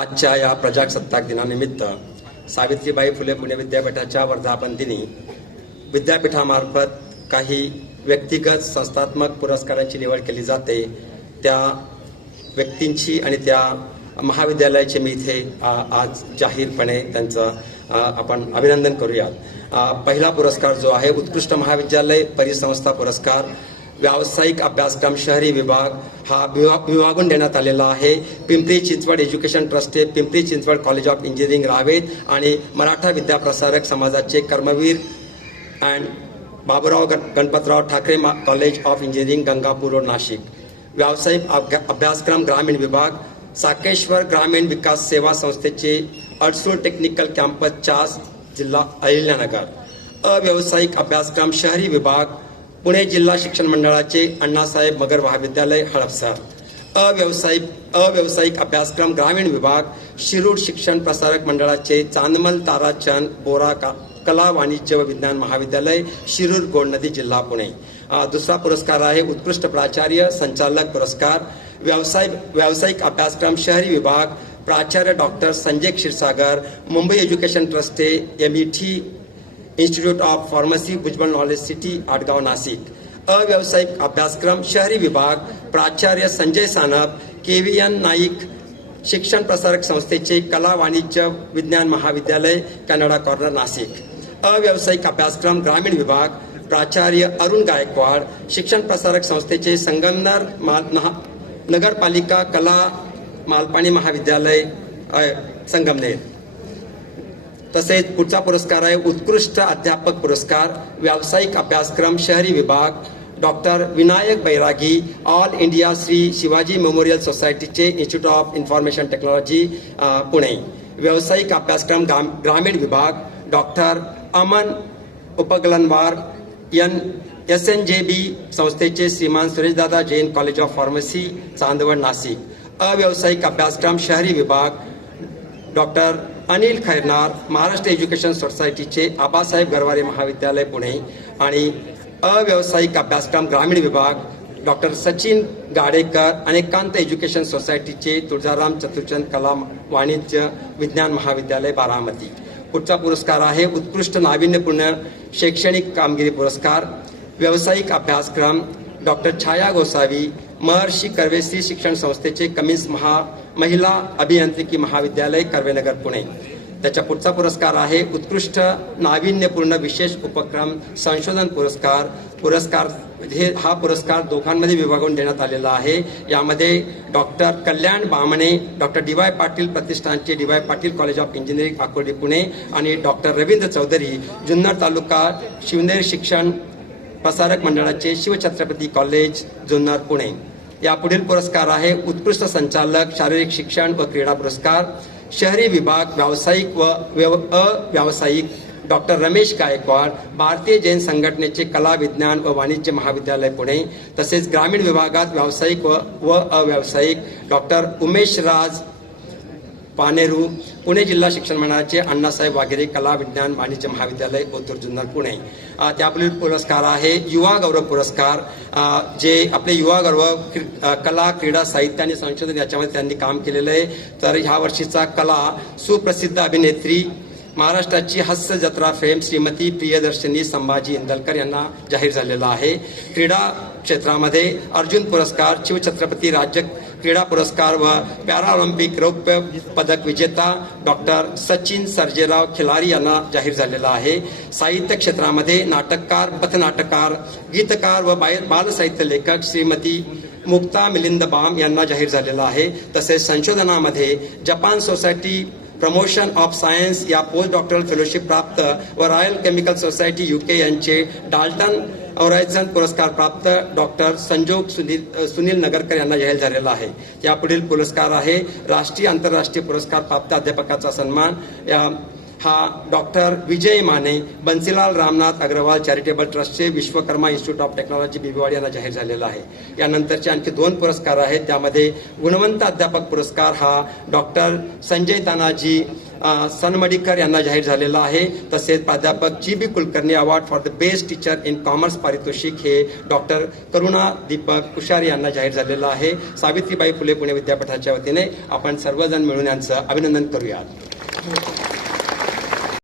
आजच्या या प्रजासत्ताक दिनानिमित्त सावित्रीबाई फुले पुणे विद्यापीठाच्या वर्धापन दिनी विद्यापीठामार्फत काही व्यक्तिगत संस्थात्मक पुरस्कारांची निवड केली जाते। त्या व्यक्तींची आणि त्या महाविद्यालयाचे मी इथे आज जाहीरपणे त्यांचं आपण अभिनंदन करूयात। पहिला पुरस्कार जो आहे उत्कृष्ट महाविद्यालय परिसंस्था पुरस्कार व्यावसायिक अभ्यासक्रम शहरी विभाग हा विभागून देण्यात आलेला आहे। पिंपरी चिंचवड एज्युकेशन ट्रस्ट हे Pimpri Chinchwad college of engineering Ravet आणि मराठा विद्याप्रसारक समाजाचे Karmaveer and Baburao Ganpatrao Thackeray college of engineering Gangapur road Nashik. व्यावसायिक अभ्यासक्रम ग्रामीण विभाग साकेश्वर ग्रामीण विकास सेवा संस्थेचे अडसूळ टेक्निकल कॅम्पस चास जिल्हा अहिल्यानगर। अव्यावसायिक अभ्यासक्रम शहरी विभाग पुणे जिल्हा शिक्षण मंडळाचे अण्णासाहेब मगर महाविद्यालय हडपसर। अव्यावसायिक अभ्यासक्रम ग्रामीण विभाग शिरूर शिक्षण प्रसारक मंडळाचे चांदमल ताराचंद बोरा कला वाणिज्य व विज्ञान महाविद्यालय शिरूर गोंडनदी जिल्हा पुणे। दुसरा पुरस्कार आहे उत्कृष्ट प्राचार्य संचालक पुरस्कार व्यावसायिक अभ्यासक्रम शहरी विभाग प्राचार्य doctor Sanjay Kshirsagar Mumbai education trust MET institute of pharmacy Bhujbal knowledge city Adgaon Nashik. अव्यावसायिक अभ्यासक्रम शहरी विभाग प्राचार्य संजय सानप KVN नाईक शिक्षण प्रसारक संस्थेचे कला वाणिज्य विज्ञान महाविद्यालय कॅनडा कॉर्नर नाशिक। अव्यावसायिक अभ्यासक्रम ग्रामीण विभाग प्राचार्य अरुण गायकवाड शिक्षण प्रसारक संस्थेचे संगमनेर नगरपालिका कला मालपाणी महाविद्यालय संगमनेर। तसेच पुढचा पुरस्कार आहे उत्कृष्ट अध्यापक पुरस्कार व्यावसायिक अभ्यासक्रम शहरी विभाग doctor Vinayak Bairagi all India Shri Shivaji memorial सोसायटीचे institute of information technology Pune. व्यावसायिक अभ्यासक्रम ग्रामीण विभाग डॉक्टर अमन उपगलनवार SNJB संस्थेचे श्रीमान Sureshdada Jain college of pharmacy Chandwad Nashik. अव्यावसायिक अभ्यासक्रम शहरी विभाग डॉक्टर अनिल खैरनार महाराष्ट्र एज्युकेशन सोसायटीचे आबासाहेब गरवारे महाविद्यालय पुणे। आणि अव्यावसायिक अभ्यासक्रम ग्रामीण विभाग डॉक्टर सचिन गाडेकर अनेकांत एज्युकेशन सोसायटीचे तुळजाराम चतुर्चंद कला वाणिज्य विज्ञान महाविद्यालय बारामती। पुढचा पुरस्कार आहे उत्कृष्ट नाविन्यपूर्ण शैक्षणिक कामगिरी पुरस्कार व्यावसायिक अभ्यासक्रम डॉक्टर छाया गोसावी महर्षी कर्वेश्री शिक्षण संस्थेचे कमिन्स महिला अभियांत्रिकी महाविद्यालय कर्वेनगर पुणे। त्याच्या पुढचा पुरस्कार आहे उत्कृष्ट नाविन्यपूर्ण विशेष उपक्रम संशोधन पुरस्कार हा पुरस्कार दोघांमध्ये विभागून देण्यात आलेला आहे। यामध्ये डॉक्टर कल्याण बामणे डॉक्टर DY पाटील प्रतिष्ठानचे DY Patil college of engineering Akurdi Pune आणि डॉक्टर रवींद्र चौधरी जुन्नर तालुका शिवनेरी शिक्षण प्रसारक मंडळाचे शिवछत्रपती कॉलेज जुन्नर पुणे। या पुढील पुरस्कार आहे उत्कृष्ट संचालक शारीरिक शिक्षण व क्रीडा पुरस्कार शहरी विभाग व्यावसायिक व अव्यावसायिक डॉक्टर रमेश गायकवाड भारतीय जैन संघटनेचे कला विज्ञान व वाणिज्य महाविद्यालय पुणे। तसेच ग्रामीण विभागात व्यावसायिक व अव्यावसायिक डॉक्टर उमेश राज पानेरू पुणे जिल्हा शिक्षण मंडळाचे अण्णासाहेब वाघेरे कला विज्ञान वाणिज्य महाविद्यालय ओतूर जुन्नर पुणे। त्यापुढील पुरस्कार आहे युवा गौरव पुरस्कार जे आपले युवा गौरव कला क्रीडा साहित्य आणि संशोधन याच्यामध्ये त्यांनी काम केलेलं आहे। तर ह्या वर्षीचा कला सुप्रसिद्ध अभिनेत्री महाराष्ट्राची हास्य जत्रा फेम श्रीमती प्रियदर्शनी संभाजी इंदलकर यांना जाहीर झालेला आहे। क्रीडा क्षेत्रामध्ये अर्जुन पुरस्कार शिवछत्रपती राज्य क्रीडा पुरस्कार व पॅराऑलिम्पिक रौप्य पदक विजेता डॉक्टर सचिन सर्जेराव खिलारी यांना जाहीर झालेला आहे। साहित्य क्षेत्रामध्ये नाटककार पथनाटककार गीतकार व बालसाहित्य लेखक श्रीमती मुक्ता मिलिंद बाम यांना जाहीर झालेला आहे। तसेच संशोधनामध्ये Japan society promotion of science या पोस्ट डॉक्टरल फेलोशिप प्राप्त व रॉयल केमिकल सोसायटी UK यांचे डाल्टन ओरायझन पुरस्कार प्राप्त डॉक्टर संजोग सुनील नगरकर यांना जाहीर झालेला आहे। यापुढील पुरस्कार आहे राष्ट्रीय आंतरराष्ट्रीय पुरस्कार प्राप्त अध्यापकाचा सन्मान हा डॉक्टर विजय माने बन्सीलाल रामनाथ अग्रवाल चॅरिटेबल ट्रस्टचे Vishwakarma institute of technology Bibwewadi यांना जाहीर झालेला आहे. यानंतरचे आणखी 2 पुरस्कार आहेत. त्यामध्ये गुणवंत अध्यापक पुरस्कार हा डॉक्टर संजय तानाजी सनमडीकर यांना जाहीर झालेला आहे. तसेच प्राध्यापक G B Kulkarni award for the best teacher in commerce पारितोषिक हे डॉक्टर करुणा दीपक कुशारी यांना जाहीर झालेलं आहे. सावित्रीबाई फुले पुणे विद्यापीठाच्या वतीने आपण सर्वजण मिळून यांचं अभिनंदन करूयात.